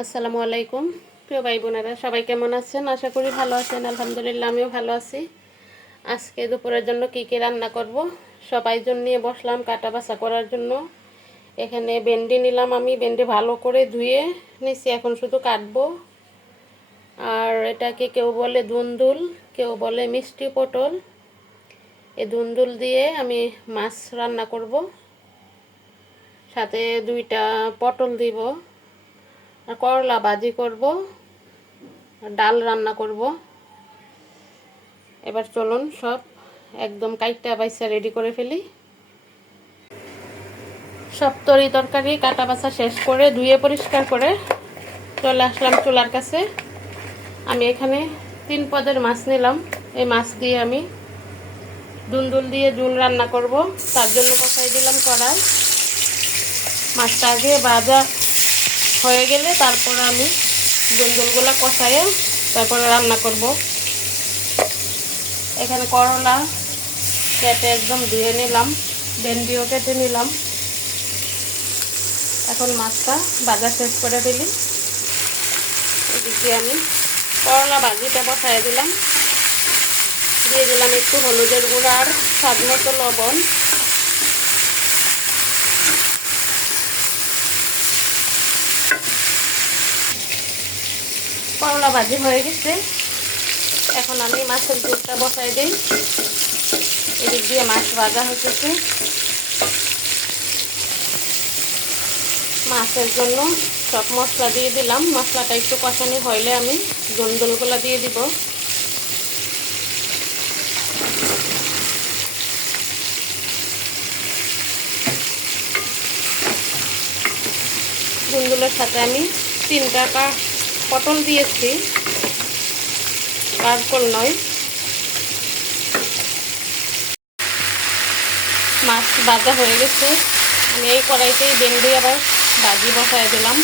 আসসালামু আলাইকুম প্রিয় ভাই বোনেরা, সবাই কেমন আছেন? আশা করি ভালো আছেন। আলহামদুলিল্লাহ, আমিও ভালো আছি। আজকে দুপুরের জন্য কী কী রান্না করব, সবাই জন্য নিয়ে বসলাম কাটা বাছা করার জন্য। এখানে ভেন্ডি নিলাম, আমি ভেন্ডি ভালো করে ধুয়ে নিছি, এখন শুধু কাটবো। আর এটাকে কেউ বলে দুন্দুল, কেউ বলে মিষ্টি পটল। এই দুন্দুল দিয়ে আমি মাছ রান্না করব, সাথে 2টা পটল দিব, আর করলা ভাজি করব, ডাল রান্না করব। এবার চলুন সব একদম কাইটা বাইসা রেডি করে ফেলি। সব তরকারি কাটা বাছা শেষ করে ধুয়ে পরিষ্কার করে চলে আসলাম চুলার কাছে। আমি এখানে 3 পদের মাছ নিলাম। এই মাছ দিয়ে আমি দুন্দুল দিয়ে ঝোল রান্না করব, তার জন্য বসাই দিলাম কড়াই। মাছটা আগে ভাজা হয়ে গেলে তারপর আমি দুন্দুলগুলো কষাইয়ে তারপরে রান্না করব। এখানে করলা কেটে একদম ধুয়ে নিলাম, ভেন্ডিও কেটে নিলাম। এখন মাছটা ভাজা শেষ করে ফেলি। এদিকে আমি করলা ভাজিটা বসাই দিলাম, দিয়ে দিলাম একটু হলুদের গুঁড়া আর স্বাদ মতো লবণ। করলা ভাজি হয়ে গেছে, এখন আমি মাছের ঝোলটা বসাই দিই। এদিক দিয়ে মাছ ভাজা হচ্ছে। মাছের জন্য সব মশলা দিয়ে দিলাম। মশলাটা একটু কষানি হইলে আমি দুন্দুলগুলো দিয়ে দিব। দুন্দুলের সাথে আমি 3টা পটল দিয়েছি, কারকল নয়। মাছ ভাজা হয়ে গেছে, আমি এই কড়াইতেই ভেন্ডি আবার ভাজি বসায় দিলাম।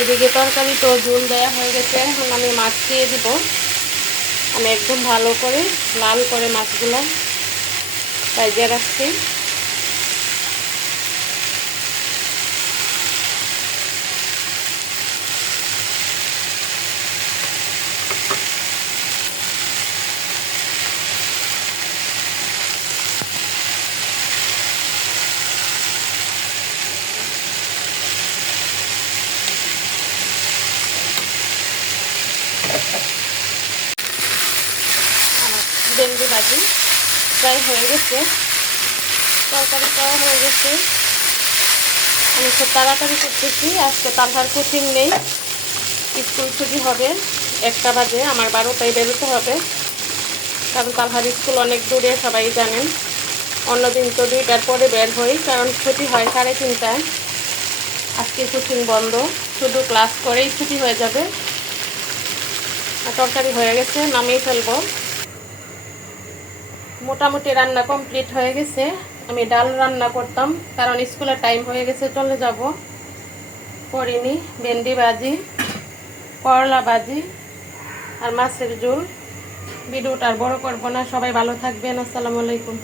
এদিকে তরকারি তো ঝোল দেওয়া হয়ে গেছে, এখন আমি মাছ দিয়ে দিব। আমি একদম ভালো করে লাল করে মাছগুলো ভাজিয়ে রাখছি। ভেন্ডি ভাজি প্রায় হয়ে গেছে, তরকারিটাও হয়ে গেছে। আমি খুব তাড়াতাড়ি করতেছি, আজকে তালহার কোচিং নেই, স্কুল ছুটি হবে 1টা বাজে। আমার 12টায় বেরোতে হবে, কারণ তালহার স্কুল অনেক দূরে, সবাই জানেন। অন্যদিন তো 2টার পরে বের হই, কারণ ছুটি হয় 3:30টায়। আজকে কোচিং বন্ধ, শুধু ক্লাস করেই ছুটি হয়ে যাবে। আর তরকারি হয়ে গেছে, নামিয়ে ফেলবো। মোটামুটি রান্না কমপ্লিট হয়ে গেছে। আমি ডাল রান্না করতাম, কারণ স্কুলের টাইম হয়ে গেছে, চলে যাব, করিনি। ভেন্ডি ভাজি, করলা ভাজি আর মাছের ঝোল। ভিডিওটা আর বড় করবো না, সবাই ভালো থাকবেন। আসসালামু আলাইকুম।